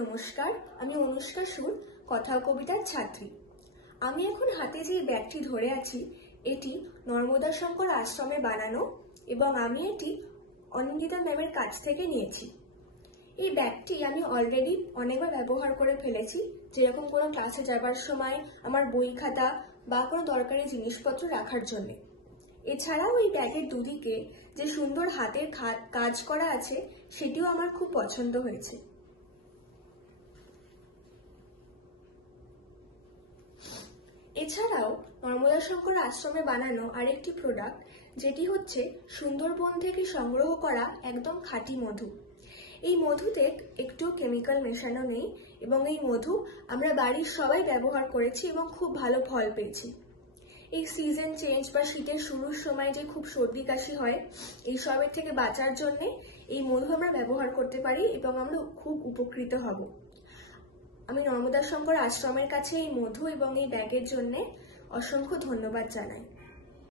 নমস্কার, আমি অনুষ্কা সুর, কথা ও কবিতার ছাত্রী। আমি এখন হাতে যে ব্যাগটি ধরে আছি এটি নর্মদা শঙ্কর আশ্রমে বানানো এবং আমি এটি অনিন্দিতা ম্যামের কাছ থেকে নিয়েছি। এই ব্যাগটি আমি অলরেডি অনেকবার ব্যবহার করে ফেলেছি, যেরকম কোনো ক্লাসে যাবার সময় আমার বই খাতা বা কোনো দরকারি জিনিসপত্র রাখার জন্য। এছাড়াও এই ব্যাগের দুদিকে যে সুন্দর হাতের কাজ করা আছে সেটিও আমার খুব পছন্দ হয়েছে। এছাড়াও নর্মদা শঙ্কর আশ্রমে বানানো আরেকটি প্রোডাক্ট, যেটি হচ্ছে সুন্দরবন থেকে সংগ্রহ করা একদম খাঁটি মধু। এই মধুতে একটু কেমিক্যাল মেশানো নেই এবং এই মধু আমরা বাড়ির সবাই ব্যবহার করেছি এবং খুব ভালো ফল পেয়েছি। এই সিজন চেঞ্জ বা শীতের শুরুর সময় যে খুব সর্দি কাশি হয়, এই সবের থেকে বাঁচার জন্য এই মধু আমরা ব্যবহার করতে পারি এবং আমরা খুব উপকৃত হব। আমি নর্মদা শঙ্কর আশ্রমের কাছে এই মধু এবং এই ব্যাগের জন্য অসংখ্য ধন্যবাদ জানাই।